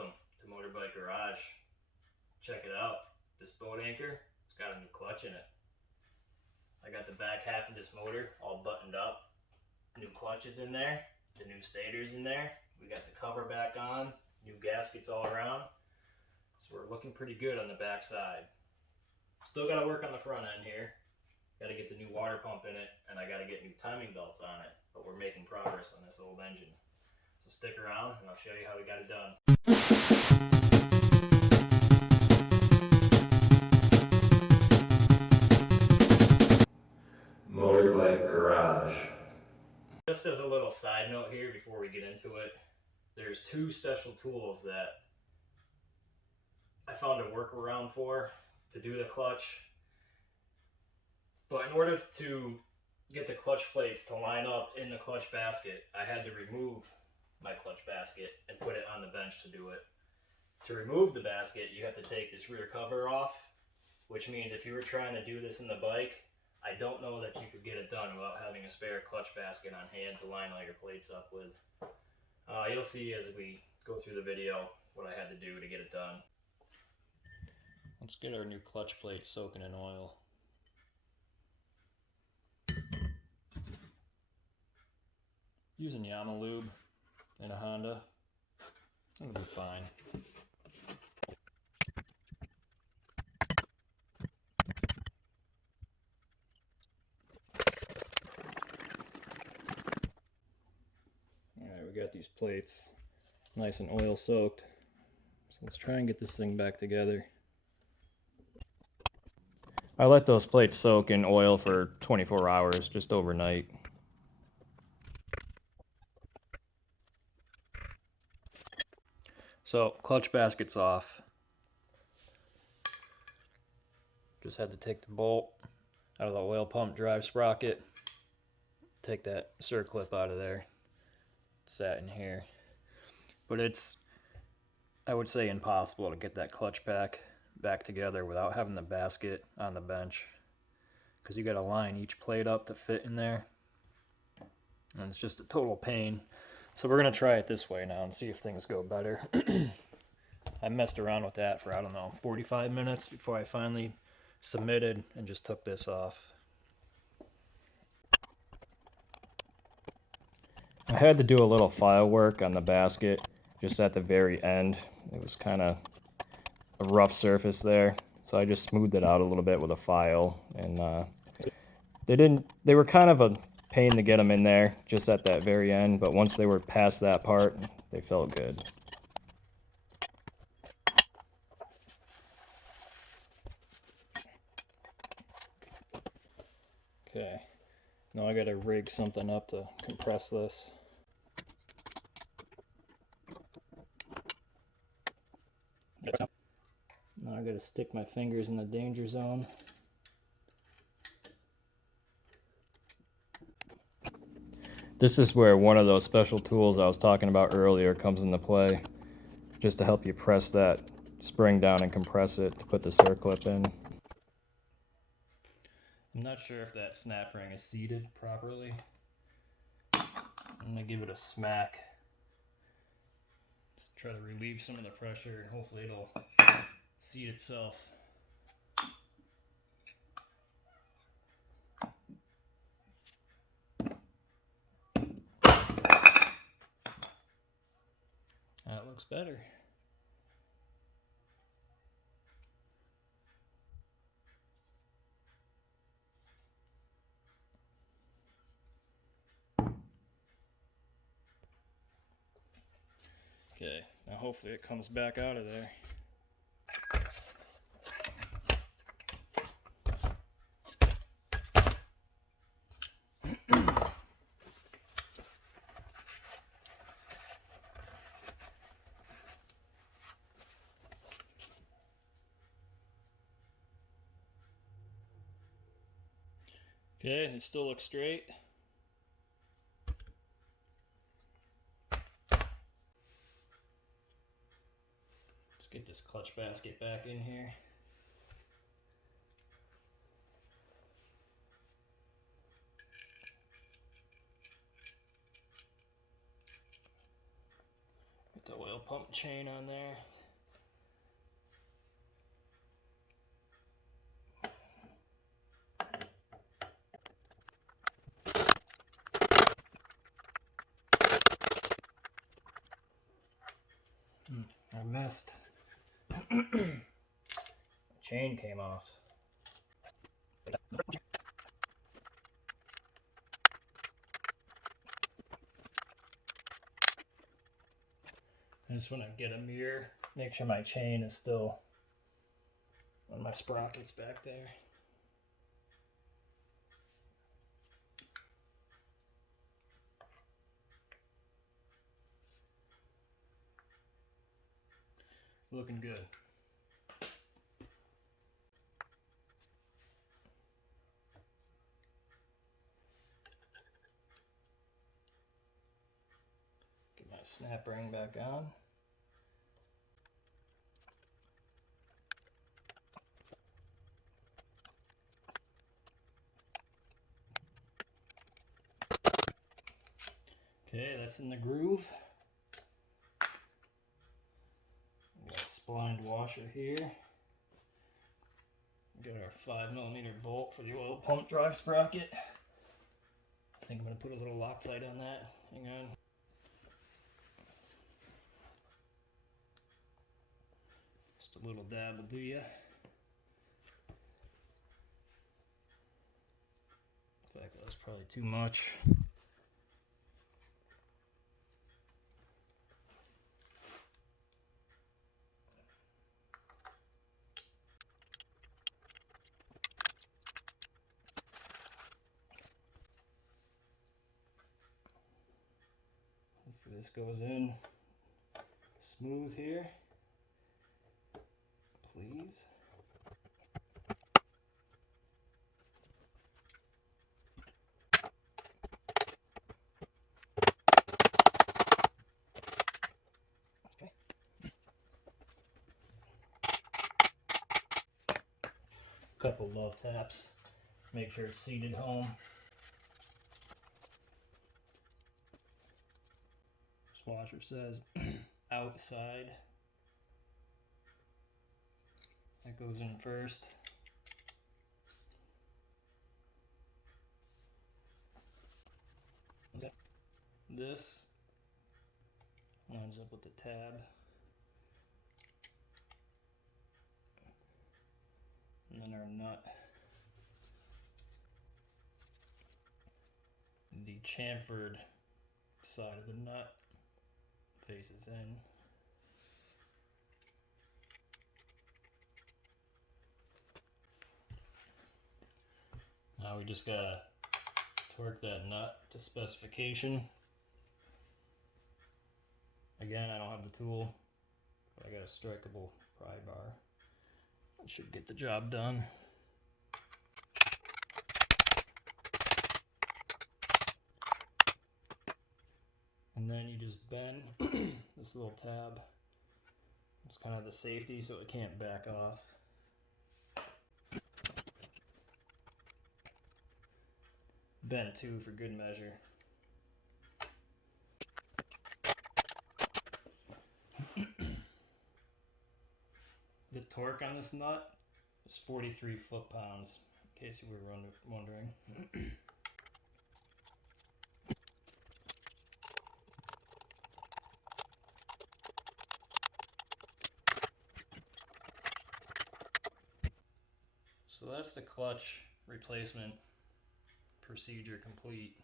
welcome to Motorbike Garage. Check it out. This boat anchor, it's got a new clutch in it. I got the back half of this motor all buttoned up. New clutches in there, the new stators in there. We got the cover back on, new gaskets all around. So we're looking pretty good on the back side. Still got to work on the front end here. Got to get the new water pump in it, and I got to get new timing belts on it. But we're making progress on this old engine. So stick around and I'll show you how we got it done. Motorbike Garage. Just as a little side note here before we get into it, there's two special tools that I found a workaround for to do the clutch. But in order to get the clutch plates to line up in the clutch basket, I had to remove my clutch basket and put it on the bench to do it. To remove the basket, you have to take this rear cover off, which means if you were trying to do this in the bike, I don't know that you could get it done without having a spare clutch basket on hand to line all your plates up with. You'll see as we go through the video what I had to do to get it done. Let's get our new clutch plate soaking in oil. Using Yama lube in a Honda, it'll be fine. Alright, we got these plates nice and oil soaked. So let's try and get this thing back together. I let those plates soak in oil for 24 hours, just overnight. So, clutch basket's off. Just had to take the bolt out of the oil pump drive sprocket. Take that circlip out of there. It sat in here. But it's, I would say, impossible to get that clutch back together without having the basket on the bench. Because you got to line each plate up to fit in there. And it's just a total pain. So we're going to try it this way now and see if things go better. I messed around with that for, I don't know, 45 minutes before I finally submitted and just took this off. I had to do a little file work on the basket just at the very end. It was kind of a rough surface there, so I just smoothed it out a little bit with a file, and they were kind of a pain to get them in there just at that very end, but once they were past that part, they felt good. Okay, now I gotta rig something up to compress this. Now I gotta stick my fingers in the danger zone. This is where one of those special tools I was talking about earlier comes into play, just to help you press that spring down and compress it to put the circlip in. I'm not sure if that snap ring is seated properly. I'm gonna give it a smack. Just try to relieve some of the pressure and hopefully it'll seat itself. That looks better. Okay, now hopefully it comes back out of there. Okay, and it still looks straight. Let's get this clutch basket back in here. Get the oil pump chain on there. I missed. Chain came off. I just want to get a mirror, make sure my chain is still on my sprockets back there. Looking good. Get my snap ring back on. Okay, that's in the groove. We got a splined washer here. We got our 5mm bolt for the oil pump drive sprocket. I think I'm going to put a little Loctite on that. Hang on. Just a little dab will do ya. In fact, that was probably too much. Hopefully this goes in smooth here. Please. Okay. Couple love taps. Make sure it's seated home. This washer says outside. That goes in first. This lines up with the tab. And then our nut. The chamfered side of the nut faces in. Now we just gotta torque that nut to specification. Again, I don't have the tool, but I got a strikeable pry bar. That should get the job done. And then you just bend this little tab. It's kind of the safety so it can't back off. Bend 2 for good measure. The torque on this nut is 43 foot-pounds, in case you were wondering. So that's the clutch replacement procedure complete.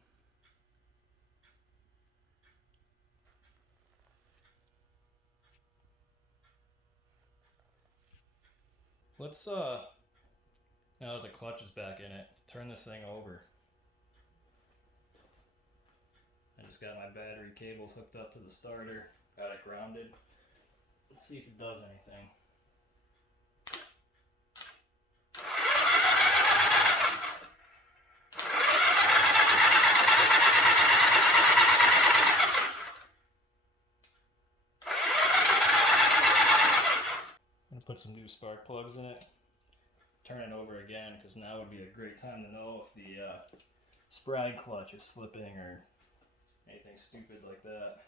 Let's now that the clutch is back in it, turn this thing over. I just got my battery cables hooked up to the starter, got it grounded. Let's see if it does anything. Put some new spark plugs in it, turn it over again, because now would be a great time to know if the sprag clutch is slipping or anything stupid like that.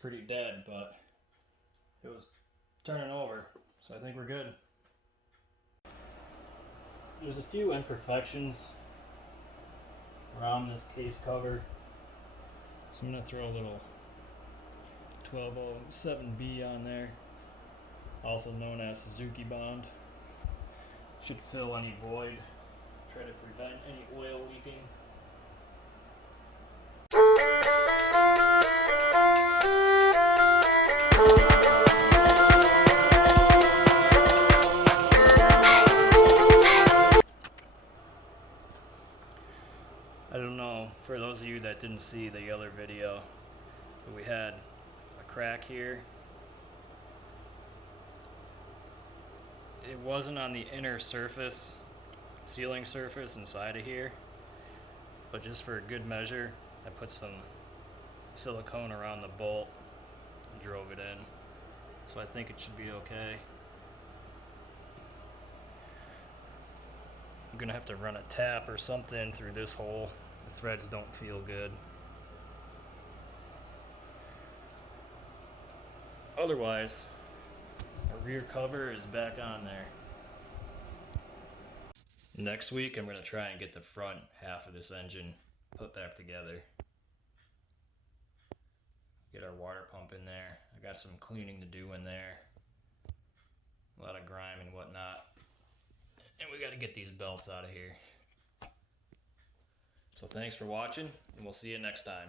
pretty dead, but it was turning over, so I think we're good. There's a few imperfections around this case cover, so I'm going to throw a little 1207B on there, also known as Suzuki Bond. Should fill any void, try to prevent any oil leaking. I don't know, for those of you that didn't see the other video, but we had a crack here. It wasn't on the inner surface, sealing surface inside of here, but just for a good measure, I put some silicone around the bolt and drove it in. So I think it should be okay. I'm gonna have to run a tap or something through this hole. The threads don't feel good. Otherwise, our rear cover is back on there. Next week, I'm gonna try and get the front half of this engine put back together. Get our water pump in there. I got some cleaning to do in there. A lot of grime and whatnot. And we got to get these belts out of here. So thanks for watching, and we'll see you next time.